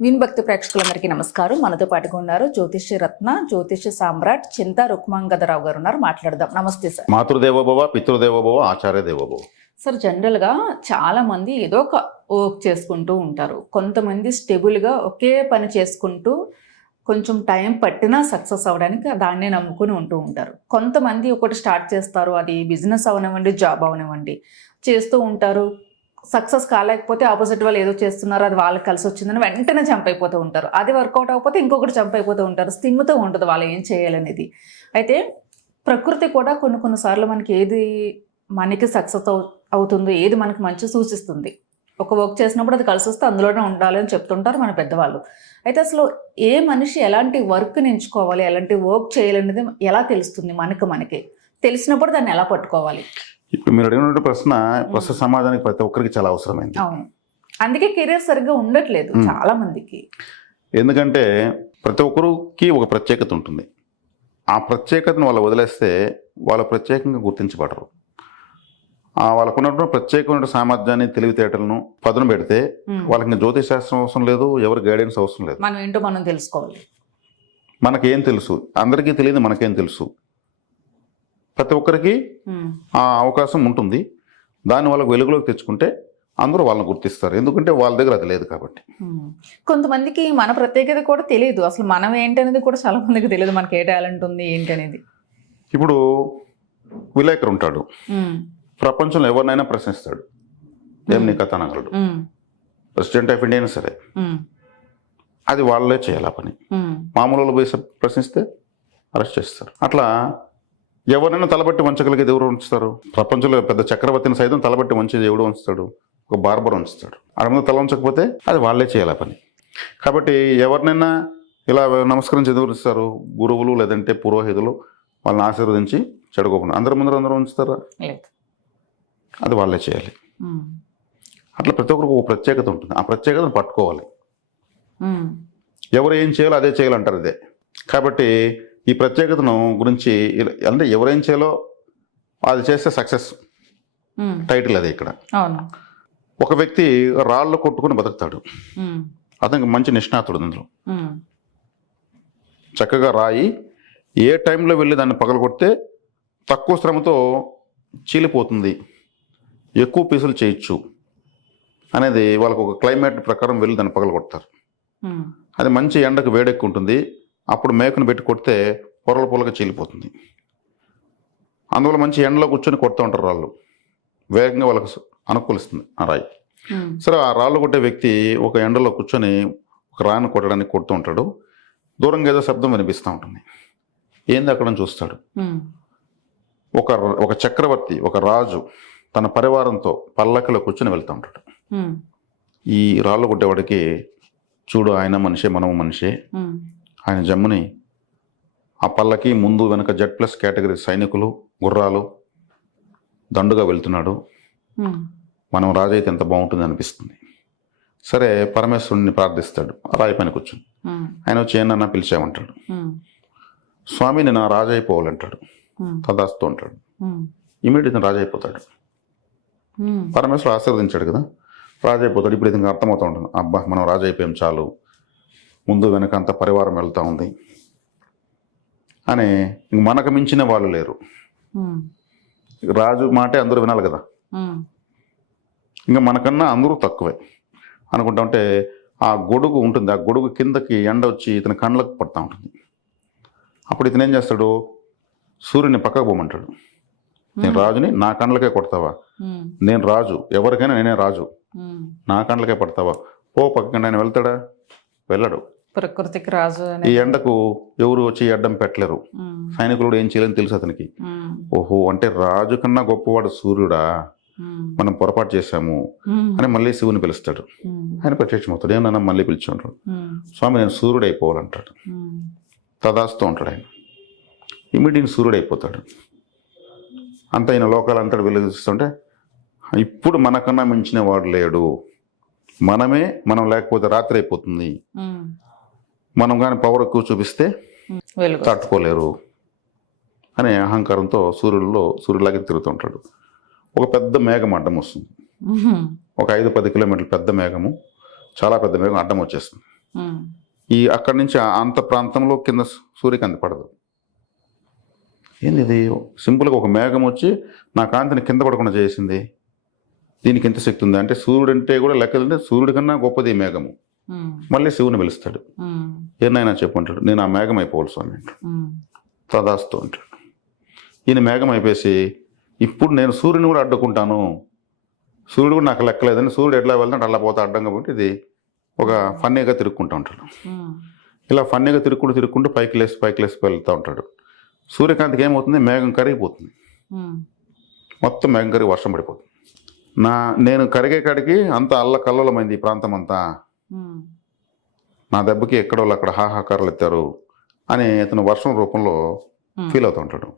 Win భక్తి ప్రేక్షకులందరికీ నమస్కారం. మనతో పాటుగా ఉన్నారు జ్యోతిష్య రత్న జ్యోతిష్య సామ్రాట్ చింత రుక్మాంగదరావు గారు ఉన్నారు. మాట్లాడదాం. నమస్తే సార్. మాతృదేవోభవ పితృదేవోభవ ఆచార్య దేవోభవ సార్ జనరల్గా చాలా మంది ఏదో ఒక వర్క్ చేసుకుంటూ ఉంటారు. కొంతమంది స్టెబుల్గా ఒకే పని చేసుకుంటూ కొంచెం టైం పట్టినా సక్సెస్ అవ్వడానికి దాన్నే నమ్ముకుని ఉంటూ ఉంటారు. కొంతమంది ఒకటి స్టార్ట్ చేస్తారు అది బిజినెస్ అవనివ్వండి జాబ్ అవనివ్వండి. చేస్తూ ఉంటారు. సక్సెస్ కాలేకపోతే ఆపోజిట్ వాళ్ళు ఏదో చేస్తున్నారు అది వాళ్ళకి కలిసి వచ్చిందని వెంటనే జంప్ అయిపోతూ ఉంటారు. అది వర్కౌట్ అవ్వకపోతే ఇంకొకటి జంప్ అయిపోతూ ఉంటారు. స్థిమితో ఉంటుంది వాళ్ళు ఏం చేయాలనేది. అయితే ప్రకృతి కూడా కొన్ని కొన్నిసార్లు మనకి ఏది మనకి సక్సెస్ అవు అవుతుందో ఏది మనకి మంచి సూచిస్తుంది. ఒక వర్క్ చేసినప్పుడు అది కలిసి వస్తే అందులోనే ఉండాలని చెప్తుంటారు మన పెద్దవాళ్ళు. అయితే అసలు ఏ మనిషి ఎలాంటి వర్క్ ఎంచుకోవాలి ఎలాంటి వర్క్ చేయాలనేది ఎలా తెలుస్తుంది? మనకు మనకి తెలిసినప్పుడు దాన్ని ఎలా పట్టుకోవాలి? ఇప్పుడు మీరు అడిగినటువంటి ప్రశ్న ప్రస్తుత సమాజానికి ప్రతి ఒక్కరికి చాలా అవసరమైంది. అందుకే కెరీర్ సరిగ్గా ఉండట్లేదు. చాలా మందికి. ఎందుకంటే ప్రతి ఒక్కరికి ఒక ప్రత్యేకత ఉంటుంది. ఆ ప్రత్యేకతను వాళ్ళు వదిలేస్తే వాళ్ళు ప్రత్యేకంగా గుర్తించబడరు. ఆ వాళ్ళకు ఉన్నటువంటి ప్రత్యేకమైన సామర్థ్యాన్ని తెలివితేటలను పదును పెడితే. వాళ్ళకి ఇంకా జ్యోతిష్ శాస్త్రం అవసరం లేదు ఎవరి గైడెన్స్ అవసరం లేదు. మనం ఏంటో మనం తెలుసుకోవాలి. మనకేం తెలుసు? అందరికీ తెలియదు మనకేం తెలుసు? ప్రతి ఒక్కరికి. ఆ అవకాశం ఉంటుంది. దాన్ని వాళ్ళకు వెలుగులోకి తెచ్చుకుంటే అందరూ వాళ్ళని గుర్తిస్తారు. ఎందుకంటే వాళ్ళ దగ్గర అది లేదు కాబట్టి. కొంతమందికి మన ప్రత్యేకత కూడా తెలియదు అసలు మనం ఏంటనేది కూడా చాలా మందికి తెలియదు మనకి ఏ టాలెంట్ ఉంది ఏంటి అనేది ఇప్పుడు విలేకరు ఉంటాడు. ప్రపంచంలో ఎవరినైనా ప్రశ్నిస్తాడు. ఏం నీ కథ అనగలడు. ప్రెసిడెంట్ ఆఫ్ ఇండియా అయినా సరే. అది వాళ్ళే చేయాలి ఆ పని. మ్మ్. మామూలు వాళ్ళు పోయి ప్రశ్నిస్తే అరెస్ట్ చేస్తారు. అట్లా ఎవరైనా తలబట్టి వంచగలిగేది ఎవరు ఉంచుతారు? ప్రపంచంలో పెద్ద చక్రవర్తిని సైతం తలబట్టి వంచేది ఎవడు ఉంచుతాడు. ఒక బార్బర్ ఉంచుతాడు. ఆడ మీద తల ఉంచకపోతే అది వాళ్ళే చేయాలి ఆ పని. కాబట్టి ఎవరినైనా ఇలా నమస్కరించి ఎవరు ఇస్తారు గురువులు లేదంటే పురోహితులు వాళ్ళని ఆశీర్వదించి చెడుకోకుండా అందరి ముందర అందరూ ఉంచుతారా? అది వాళ్ళే చేయాలి. అట్లా ప్రతి ఒక్కరికి ఒక ప్రత్యేకత ఉంటుంది. ఆ ప్రత్యేకతను పట్టుకోవాలి. ఎవరు ఏం చేయాలో అదే చేయాలంటారు ఇదే. కాబట్టి ఈ ప్రత్యేకతను గురించి అంటే ఎవరేం చేయాలో అది చేస్తే సక్సెస్. టైటిల్ అదే ఇక్కడ ఒక వ్యక్తి రాళ్ళు కొట్టుకుని బతుకుతాడు. అతనికి మంచి నిష్ణాతుడు అందులో. చక్కగా రాయి ఏ టైంలో వెళ్ళి దాన్ని పగలగొడితే తక్కువ శ్రమతో చీలిపోతుంది ఎక్కువ పీసులు చేయొచ్చు అనేది వాళ్ళకు ఒక క్లైమేట్ ప్రకారం వెళ్ళి దాన్ని పగలగొడతారు మ్మ్. అది మంచి ఎండకు వేడెక్కి ఉంటుంది అప్పుడు మేకను పెట్టి కొడితే పొరల పొలగా చీలిపోతుంది అందువల్ల మంచి ఎండలో కూర్చొని కొడుతూ ఉంటారు రాళ్ళు వేగంగా వాళ్ళకు అనుకూలిస్తుంది ఆ రాయి. సరే ఆ రాళ్ళు కొట్టే వ్యక్తి ఒక ఎండలో కూర్చొని ఒక రాయిని కొట్టడానికి కొడుతూ ఉంటాడు దూరంగా ఏదో శబ్దం వినిపిస్తూ ఉంటుంది ఏంది అక్కడ చూస్తాడు. ఒక ఒక చక్రవర్తి ఒక రాజు తన పరివారంతో పల్లకిలో కూర్చొని వెళ్తూ ఉంటాడు. ఈ రాళ్ళు కొట్టేవాడికి చూడు ఆయన మనిషే మనము మనిషే. ఆయన జమ్ముని ఆ పల్లకి ముందు వెనక జెడ్ ప్లస్ కేటగిరీ సైనికులు గుర్రాలు దండుగా వెళ్తున్నాడు. మనం రాజైతే ఎంత బాగుంటుంది అనిపిస్తుంది సరే పరమేశ్వరుడిని ప్రార్థిస్తాడు రాయి పైన కూర్చొని. ఆయన వచ్చి ఏనన్నా పిలిచామంటాడు. స్వామి నేను ఆ రాజు అయిపోవాలంటాడు. తదాస్తు మ్మ్. ఇమీడియట్ రాజు అయిపోతాడు. పరమేశ్వరుడు ఆశీర్వదించాడు కదా రాజు అయిపోతాడు ఇప్పుడు ఇది ఇంకా అర్థమవుతూ ఉంటుంది అబ్బా మనం రాజు అయిపోయాం చాలు ముందు వెనక అంత పరివారం వెళ్తూ ఉంది. అని ఇంక మనకు మించిన వాళ్ళు లేరు. రాజు మాటే అందరూ వినాలి కదా. ఇంకా మనకన్నా అందరూ తక్కువే. అనుకుంటా ఉంటే ఆ గొడుగు ఉంటుంది. ఆ గొడుగు కిందకి ఎండ వచ్చి ఇతని కళ్ళకు పడుతూ ఉంటుంది. అప్పుడు ఇతను ఏం చేస్తాడు? సూర్యుని పక్కకు పోమంటాడు. నేను రాజుని నా కండ్లకే కొడతావా. నేను రాజు. ఎవరికైనా నేనే రాజు. నా కండ్లకే పడతావా? ఓ పక్కన ఆయన వెళ్తాడా? వెళ్ళడు. ప్రకృతికి రాజు ఈ ఎండకు ఎవరు వచ్చి అడ్డం పెట్టలేరు. సైనికులు ఏం చేయలేని తెలుసు అతనికి. ఓహో అంటే రాజు కన్నా గొప్పవాడు సూర్యుడా. మనం పొరపాటు చేశాము. అని మళ్ళీ శివుని పిలుస్తాడు. ఆయన ప్రత్యక్షమవుతాడు ఏమన్నా మళ్ళీ పిలిచుంటాడు మ్మ్. స్వామి నేను సూర్యుడు అయిపోవాలంటాడు. తదాస్తూ ఉంటాడు ఆయన ఇమీడియట్ సూర్యుడు అయిపోతాడు అంత ఆయన లోకాలంతా వెలుగుతుంటే ఇప్పుడు మనకన్నా మించిన వాడు లేడు మనమే మనం లేకపోతే రాత్రి అయిపోతుంది. మనం కానీ పవర్ ఎక్కువ చూపిస్తే తట్టుకోలేరు అనే అహంకారంతో సూర్యుడిలో సూర్యుడిలాగే తిరుగుతుంటాడు ఒక పెద్ద మేఘం అడ్డం వస్తుంది. ఒక ఐదు పది కిలోమీటర్ల పెద్ద మేఘము చాలా పెద్ద మేఘం అడ్డం వచ్చేస్తుంది. ఈ అక్కడి నుంచి అంత ప్రాంతంలో కింద సూర్యకాంతి పడదు ఏంది ఇది సింపుల్గా ఒక మేఘం వచ్చి నా కాంతిని కింద పడకుండా చేసింది. దీనికి ఎంత శక్తి ఉంది? అంటే సూర్యుడు అంటే కూడా లెక్క అంటే సూర్యుడి కన్నా గొప్పది ఈ మేఘము. మళ్ళీ శివుని పిలుస్తాడు. ఏనైనా చెప్పంటాడు నేను ఆ మేఘం అయిపోవాలి స్వామి అంటాడు. తదాస్తు అంటాడు. ఈయన మేఘం అయిపోసి ఇప్పుడు నేను సూర్యుని కూడా అడ్డుకుంటాను. సూర్యుడు కూడా నాకు లెక్కలేదని సూర్యుడు ఎట్లా వెళ్తాడు అలా పోతే అడ్డంగా పోతే ఇది ఒక ఫన్నీగా తిరుక్కుంటూ ఉంటాడు. ఇలా ఫన్నీగా తిరుక్కుంటూ తిరుక్కుంటూ పైకి లేసి పైకి లేసి వెళ్తూ ఉంటాడు. సూర్యకాంతికి ఏమవుతుంది? మేఘం కరిగిపోతుంది. మొత్తం మేఘం కరిగి వర్షం పడిపోతుంది. నా నేను కరిగే కాడికి అంత అల్ల కల్లోలమైంది ఈ ప్రాంతం అంతా నా దెబ్బకి ఎక్కడో వాళ్ళు అక్కడ హాహాకారాలు ఎత్తారు అని ఇతను వర్షం రూపంలో ఫీల్ అవుతూ ఉంటాడు.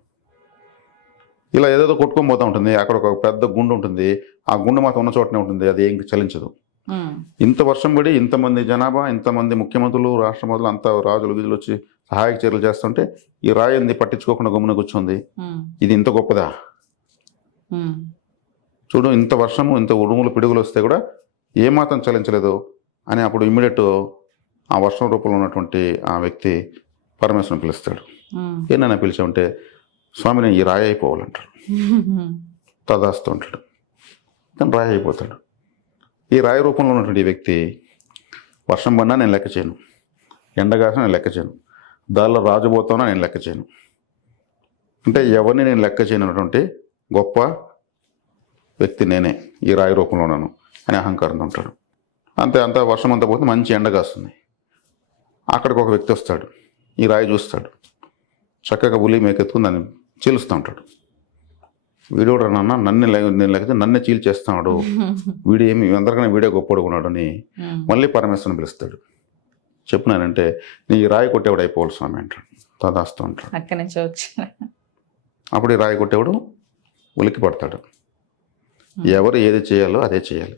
ఇలా ఏదేదో కొట్టుకొని పోతూ ఉంటుంది. అక్కడ ఒక పెద్ద గుండు ఉంటుంది. ఆ గుండు మాత్రం ఉన్న చోటనే ఉంటుంది. అది ఏం చలించదు. ఇంత వర్షం పడి ఇంతమంది జనాభా ఇంతమంది ముఖ్యమంత్రులు రాష్ట్ర మొదలు అంతా రాజులు గిజులు వచ్చి సహాయక చర్యలు చేస్తుంటే ఈ రాయింది పట్టించుకోకుండా గమ్మున కూర్చుంది? ఇది ఇంత గొప్పదా? చూడు ఇంత వర్షము ఇంత ఉరుములు పిడుగులు వస్తే కూడా ఏమాత్రం చలించలేదు. అని అప్పుడు ఇమ్మీడియట్ ఆ వర్షం రూపంలో ఉన్నటువంటి ఆ వ్యక్తి పరమేశ్వరుని పిలుస్తాడు. ఏనైనా పిలిచామంటే స్వామి నేను ఈ రాయి అయిపోవాలంటాడు. తదాస్తూ ఉంటాడు. తను రాయి అయిపోతాడు. ఈ రాయి రూపంలో ఉన్నటువంటి ఈ వ్యక్తి వర్షం పడినా నేను లెక్క చేయను. ఎండగాసినా నేను లెక్క చేయను. దానిలో రాజుపోతానా నేను లెక్క చేయను. అంటే ఎవరిని నేను లెక్క చేయనటువంటి గొప్ప వ్యక్తి నేనే. ఈ రాయి రూపంలో ఉన్నాను. అని అహంకారంతో ఉంటాడు. అంతే అంత వర్షం అంతా పోతే మంచి ఎండ కాస్తుంది. అక్కడికి ఒక వ్యక్తి వస్తాడు ఈ రాయి చూస్తాడు. చక్కగా ఉలి మేకెత్తుకుని దాన్ని చీలుస్తూ ఉంటాడు. వీడియో నాన్న? నన్ను లే- నేను లేకపోతే నన్నే చీల్ చేస్తున్నాడు వీడు ఏమి అందరికన్నా వీడియో గొప్పడుకున్నాడు అని ఉమ్, మళ్ళీ పరమేశ్వరుని పిలుస్తాడు. చెప్పినానంటే నీ రాయి కొట్టేవాడు అయిపోవాలి స్వామి అంటాడు. తదాస్తూ అంటాడు అక్కడి నుంచి అప్పుడు ఈ రాయి కొట్టేవాడు ఉలికి పడతాడు. ఎవరు ఏది చేయాలో అదే చేయాలి.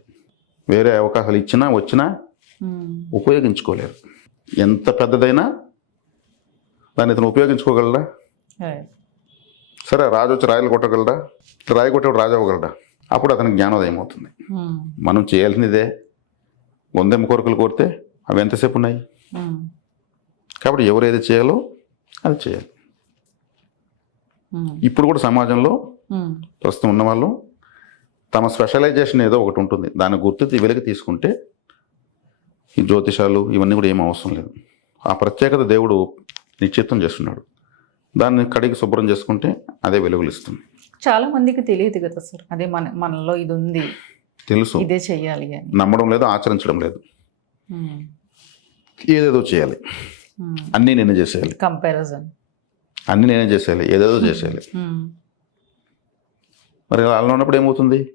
వేరే అవకాశాలు ఇచ్చినా వచ్చినా ఉపయోగించుకోలేరు. ఎంత పెద్దదైనా దాన్ని ఇతను ఉపయోగించుకోగలరా. సరే రాజు వచ్చి రాయలు కొట్టగలరా రాయి కొట్టేవాడు రాజు అవ్వగలరా అప్పుడు అతనికి జ్ఞానోదయం అవుతుంది. మనం చేయాల్సిందే వందెమ్మ కోరికలు కోరితే అవి ఎంతసేపు ఉన్నాయి? కాబట్టి ఎవరు ఏది చేయాలో అది చేయాలి. ఇప్పుడు కూడా సమాజంలో ప్రస్తుతం ఉన్న వాళ్ళు తమ స్పెషలైజేషన్ ఏదో ఒకటి ఉంటుంది. దాన్ని గుర్తు వెలికి తీసుకుంటే ఈ జ్యోతిషాలు ఇవన్నీ కూడా ఏం అవసరం లేదు. ఆ ప్రత్యేకత దేవుడు నిశ్చిత్తం చేస్తున్నాడు. దాన్ని కడిగి శుభ్రం చేసుకుంటే అదే వెలుగులు ఇస్తుంది. చాలా మందికి తెలియదు కదా సార్. అదే మన మనలో ఇది ఉంది. తెలుసు. ఇదే చెయ్యాలి అని. నమ్మడం లేదు ఆచరించడం లేదు. ఏదేదో చేయాలి. అన్నీ నేనే చేసేయాలి. కంపారిజన్ అన్నీ నేనే చేసేయాలి. ఏదేదో చేసేయాలి. మరి అలా ఉన్నప్పుడు ఏమవుతుంది?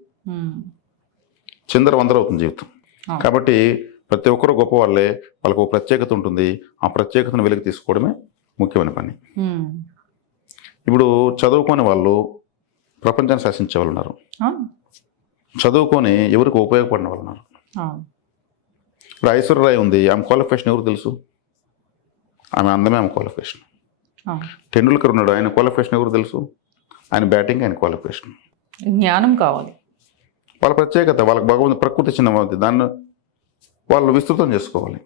చిందర వందర అవుతుంది జీవితం. కాబట్టి ప్రతి ఒక్కరు గొప్ప వాళ్ళే వాళ్ళకు ఒక ప్రత్యేకత ఉంటుంది. ఆ ప్రత్యేకతను వెలికి తీసుకోవడమే ముఖ్యమైన పని. ఇప్పుడు చదువుకోని వాళ్ళు ప్రపంచాన్ని శాసించే వాళ్ళు ఉన్నారు. చదువుకొని ఎవరికి ఉపయోగపడిన వాళ్ళు ఉన్నారు. ఇప్పుడు ఐశ్వర్యరాయ్ ఉంది. ఆమె క్వాలిఫికేషన్ ఎవరు తెలుసు? ఆమె అందమే ఆమె క్వాలిఫికేషన్. టెండూల్కర్ ఉన్నాడు. ఆయన క్వాలిఫికేషన్ ఎవరు తెలుసు? ఆయన బ్యాటింగ్ ఆయన క్వాలిఫికేషన్. జ్ఞానం కావాలి. వాళ్ళ ప్రత్యేకత వాళ్ళకి భగవంతు ప్రకృతి చిన్నది దాన్ని వాళ్ళు విస్తృతం చేసుకోవాలి.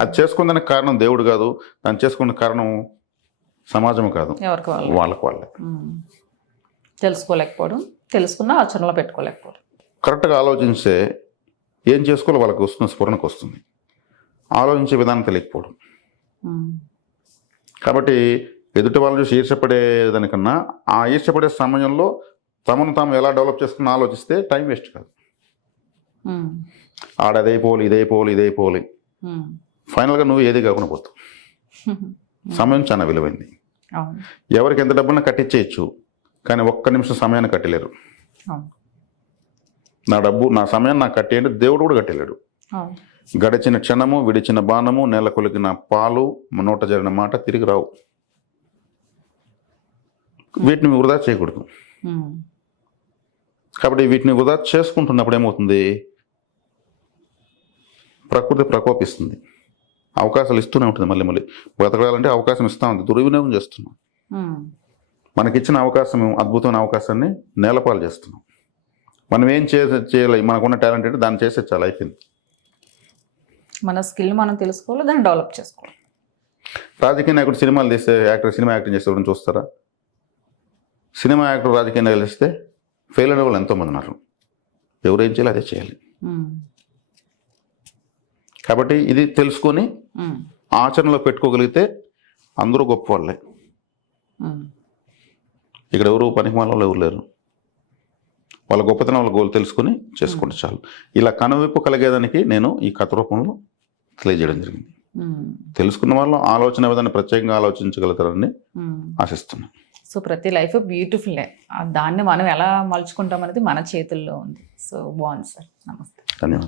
అది చేసుకున్న కారణం దేవుడు కాదు దాన్ని చేసుకున్న కారణం సమాజం కాదు. వాళ్ళకి వాళ్ళే. తెలుసుకోలేకపోవడం తెలుసుకున్న ఆచరణలో పెట్టుకోలేకపోవడం. కరెక్ట్గా ఆలోచిస్తే ఏం చేసుకోవాలో వాళ్ళకి వస్తుంది స్ఫురణకు వస్తుంది. ఆలోచించే విధానం తెలియకపోవడం. కాబట్టి ఎదుటి వాళ్ళని చూసి ఈర్షపడే దానికన్నా ఆ ఈర్షపడే సమయంలో తమను తాము ఎలా డెవలప్ చేసుకుని ఆలోచిస్తే టైం వేస్ట్ కాదు. ఉమ్, ఆడ అదైపోవాలి ఇదైపోవాలి ఫైనల్గా నువ్వు ఏది కాకుండా పోతావు. సమయం చాలా విలువైంది. ఎవరికి ఎంత డబ్బున కట్టించేయచ్చు కానీ ఒక్క నిమిషం సమయాన్ని కట్టలేరు. నా డబ్బు నా సమయాన్ని నాకు కట్టేయండి దేవుడు కూడా కట్టలేడు. గడిచిన క్షణము విడిచిన బాణము నెల కొలికిన పాలు నోట జరిగిన మాట తిరిగి రావు. వీటిని వృధా చేయకూడదు. కాబట్టి వీటిని వృధా చేసుకుంటున్నప్పుడు ఏమవుతుంది? ప్రకృతి ప్రకోపిస్తుంది. అవకాశాలు ఇస్తూనే ఉంటుంది మళ్ళీ మళ్ళీ. బ్రతకడాలంటే అవకాశం ఇస్తూ ఉంది. దుర్వినియోగం చేస్తున్నాం. మనకిచ్చిన అవకాశం అద్భుతమైన అవకాశాన్ని నేలపాలు చేస్తున్నాం. మనం ఏం చేసే చేయాలి? మనకున్న టాలెంట్ అంటే దాన్ని చేసే చాలా అయిపోయింది. మన స్కిల్ మనం తెలుసుకోవాలి దాన్ని డెవలప్ చేసుకోవాలి. రాజకీయ నాయకుడు సినిమాలు తీస్తే యాక్టర్ సినిమా యాక్టింగ్ చేస్తే ఎవరైనా చూస్తారా? సినిమా యాక్టర్ రాజకీయ నాయకులు ఇస్తే ఫెయిల్ అయిన వాళ్ళు ఎంతోమంది ఉన్నారు. ఎవరు ఏం చేయాలి అదే చేయాలి. కాబట్టి ఇది తెలుసుకొని ఆచరణలో పెట్టుకోగలిగితే అందరూ గొప్ప వాళ్ళే. ఇక్కడ ఎవరు పనికి వాళ్ళు ఎవరు లేరు. వాళ్ళ గొప్పతనం వాళ్ళ గోల్ తెలుసుకుని చేసుకుంటే చాలు. ఇలా కనువిప్పు కలిగేదానికి నేను ఈ కథ రూపంలో తెలియజేయడం జరిగింది. తెలుసుకున్న వాళ్ళు ఆలోచన విధాన్ని ప్రత్యేకంగా ఆలోచించగలుగుతారని. ఆశిస్తున్నాను. సో ప్రతి లైఫ్ బ్యూటిఫుల్లే దాన్ని మనం ఎలా మలుచుకుంటాం అనేది మన చేతుల్లో ఉంది. సో బాగుంది సార్. నమస్తే. ధన్యవాదాలు.